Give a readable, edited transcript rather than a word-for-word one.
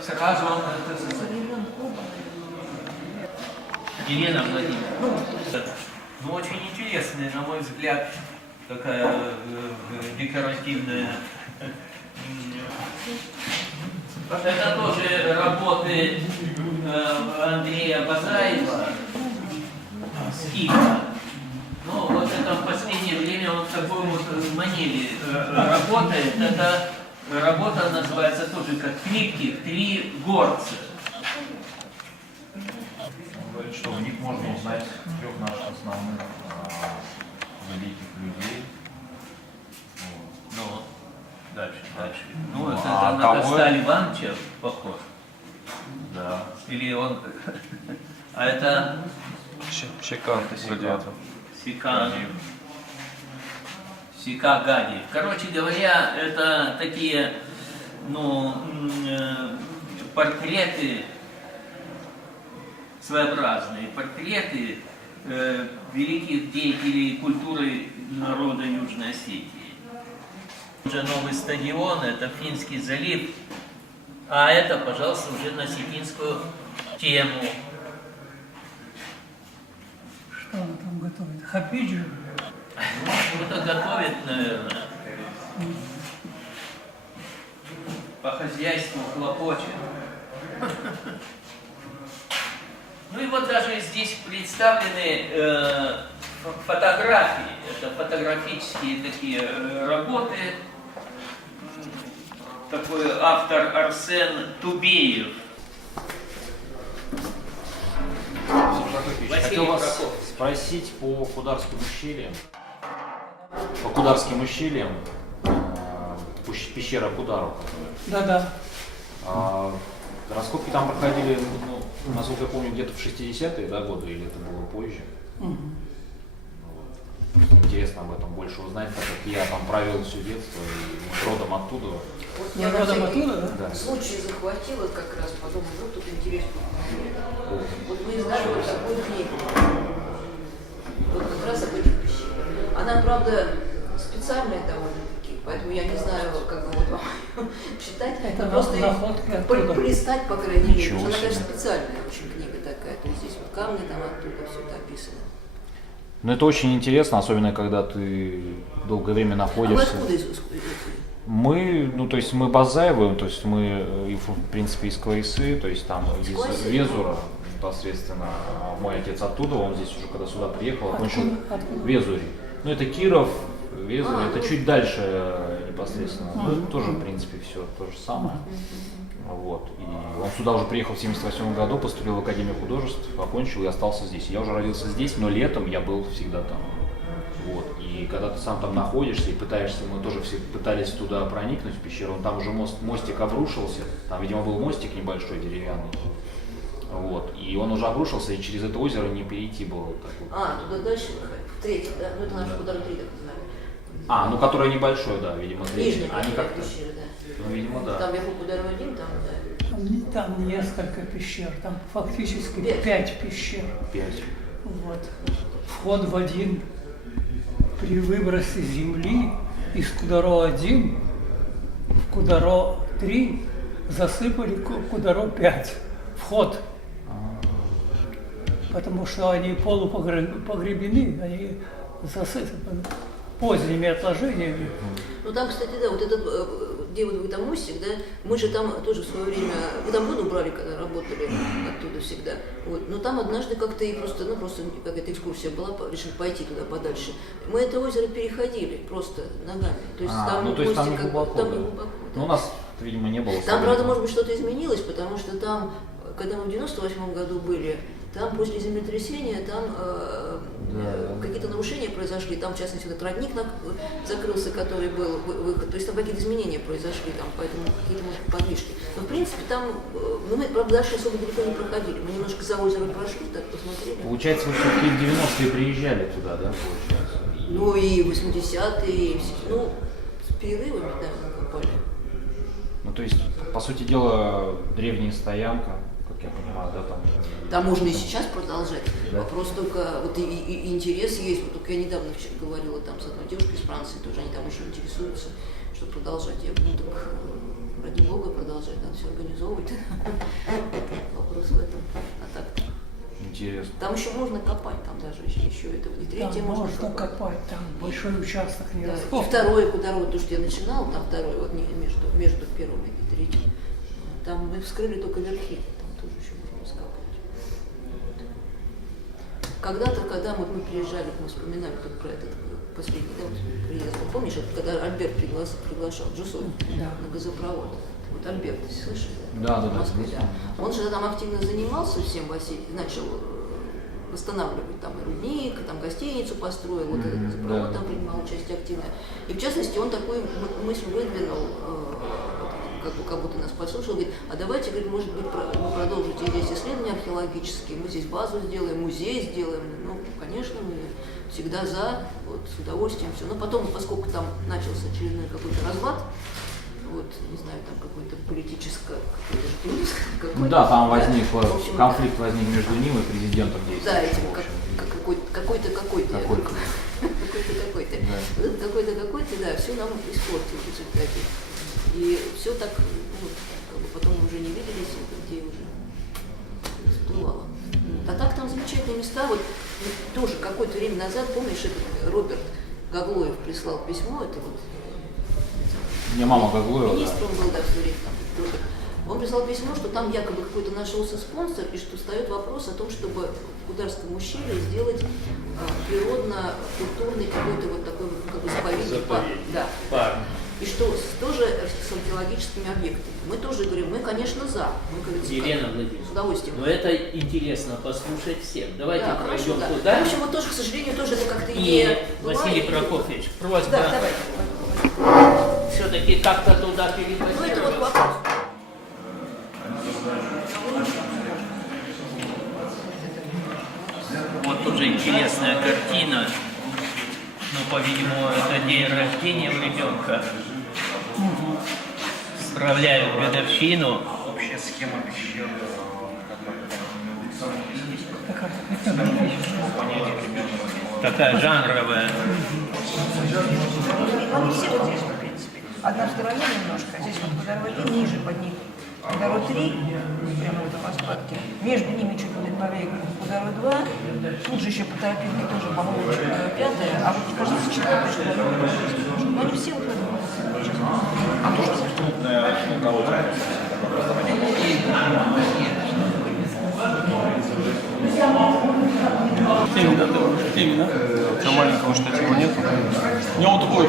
Сразу он Елена Владимировна. Ну, очень интересная, на мой взгляд, такая декоративная. Это тоже работы Андрея Базаева, скифа. Ну, вот это в последнее время он в такой вот манере работает. Это работа называется тоже как «Триптих. Три горца». Он говорит, что в них можно узнать трех наших основных великих людей. Вот. Ну, дальше. Ну, это А на кого? Косталь Ивановича похож. Да. Или он... А это Щекан, гладиатор. Сика Гадиев. Короче говоря, это такие, ну, портреты, своеобразные портреты великих деятелей культуры народа Южной Осетии. Уже новый стадион, это Финский залив, а это, пожалуйста, уже на осетинскую тему. Что он там готовит? Хапиджу? Кто-то готовит, наверное. По хозяйству хлопочет. Ну и вот даже здесь представлены фотографии. Это фотографические такие работы. Такой автор Арсен Тубеев. Хотел вас спросить по Кударским ущельям. По Кударским ущельям, пещера Кударов. Да-да. Раскопки там проходили, ну, насколько я помню, где-то в 60-е, да, годы, или это было позже. Интересно об этом больше узнать, так как я там провел все детство и родом оттуда. Вот Я родом оттуда, да? Случай захватило как раз, подумал, ну тут интересно. Вот мы издали вот такую книгу. Вот как раз об этих пещерах. Она, правда, специальная довольно-таки, поэтому я не знаю, как бы вот вам читать. Это просто находка оттуда. полистать, по крайней мере. Ничего Она, себе. конечно, специальная очень книга такая. То есть здесь вот камни там оттуда все это описано. Ну это очень интересно, особенно когда ты долгое время А вы находишься. откуда из Мы, ну то есть мы Базаевы, то есть мы, в принципе, из Квайсы, то есть там из Квайсы? Везура непосредственно. Мой отец оттуда, он здесь уже когда сюда приехал, окончил Откуда? в Везуре. Ну это Киров, Везур, это чуть дальше непосредственно. Ну, это тоже, в принципе, все то же самое. Вот. И он сюда уже приехал в 1978 году, поступил в Академию художеств, окончил и остался здесь. Я уже родился здесь, но летом я был всегда там. Вот. И когда ты сам там находишься и пытаешься, мы тоже все пытались туда проникнуть в пещеру, там уже мостик обрушился, там, видимо, был мостик небольшой, деревянный. Вот. И он уже обрушился, и через это озеро не перейти было. Так вот. туда дальше, в третьем, да? Ну это наш удар 3, так называемый. Ну которое небольшое, да, видимо, третье. Нижняя Они как-то. пещера, да. Ну, видимо, да. Там вверху удар 1, там, да. Там несколько пещер, там фактически 5 пещер. 5. Вот. Вход в один при выбросе земли из Кударо-1 в Кударо-3 засыпали Кударо 5. Вход. Потому что они полупогребены, они засыпаны поздними отложениями. Ну там, кстати, да, вот этот, где вот вы там мостик, да, мы же там тоже в свое время, вы там воду брали, когда работали оттуда всегда, вот, но там однажды как-то и просто, ну просто какая-то экскурсия была, решили пойти туда подальше. Мы это озеро переходили просто ногами, то есть там ну то есть там не мостик глубоко, там да. не глубоко. Ну у нас, видимо, не было. Там, совета. правда, может быть, что-то изменилось, потому что там, когда мы в 98 году были, там после землетрясения там какие-то нарушения произошли, там, в частности, этот родник закрылся, который был выход, то есть там какие-то изменения произошли, там, поэтому какие-то, может, подвижки. Но, в принципе, там, ну, мы, правда, дальше особо далеко не проходили, мы немножко за озеро прошли, так посмотрели. Получается, вы все-таки в 90-е приезжали туда, да, получается? Ну, и 80-е, ну, с перерывами, да, мы копали. то есть, по сути дела, древняя стоянка, как я понимаю, да, там. Там можно и сейчас продолжать. Да. Вопрос только, вот и интерес есть. Вот только я недавно говорила там с одной девушкой из Франции, тоже они там очень интересуются, что продолжать. Я говорю, ну так ради бога продолжать, надо все организовывать. Вопрос в этом. А так Интересно. там еще можно копать, там даже еще этого не третье Там можно можно копать, там большой участок не Да. И расходится. второе, куда вот то, что я начинала, там второе, вот между первым и третьим, там мы вскрыли только верхи, там тоже еще можно раскопать. Когда-то, когда мы приезжали, мы вспоминали тут про этот последний приезд, помнишь, это когда Альберт приглашал Джусой на газопровод? Вот Альберт, ты слышишь? Да. В Москве, да. Он же там активно занимался всем, начал восстанавливать там и рудник, там гостиницу построил, вот этот газопровод там принимал участие активно. И в частности он такую мысль выдвинул, как будто нас послушал, говорит, а давайте, говорит, может быть, вы продолжите здесь исследования археологические, мы здесь базу сделаем, музей сделаем. Ну, конечно, мы всегда за, вот, с удовольствием все. Но потом, поскольку там начался очередной какой-то разлад, вот, не знаю, там какой-то политический, какой-то Да, там возник в общем, конфликт возник между ним и президентом действующим. да, этим какой-то. Да, все нам испортил в результате. И все так, ну, как бы потом мы уже не виделись, где уже всплывало. А так там замечательные места. Вот тоже какое-то время назад, помнишь, этот Роберт Гаглоев прислал письмо, это вот Мне мама Гаглоева, министром был, да, все время там. Роберт. Он прислал письмо, что там якобы какой-то нашелся спонсор, и что встает вопрос о том, чтобы в Кударском ущелье сделать природно-культурный какой-то вот такой вот, как бы заповедник парк. Да. И что тоже с археологическими объектами. Мы тоже говорим, мы, конечно, за. Мы, говорится, Елена Владимировна, с удовольствием. но это интересно послушать всем. Давайте Да, хорошо, пройдем да. туда. В общем, вот тоже, к сожалению, тоже это как-то И, идея была, Василий и- Прокофьевич, просьба Да, давай. все-таки как-то туда перебазировать. Ну, это вот вопрос. Вот тоже интересная картина. Ну, по-видимому, это день рождения у ребенка. Справляют годовщину. Общая схема пещеры. Такая жанровая. Они все вот здесь, в принципе. Одна в стороне немножко, здесь вот водород ниже под них. Водород 3, прямо в этом раскладке. Между ними чуть будет правее водород 2. Тут же еще по тропинке тоже, по-моему, 5-е. А вот, кажется, 4-е, что ли. Но они все вот в этом. А то, что... Именно. У тебя маленького штатива нету? У него такой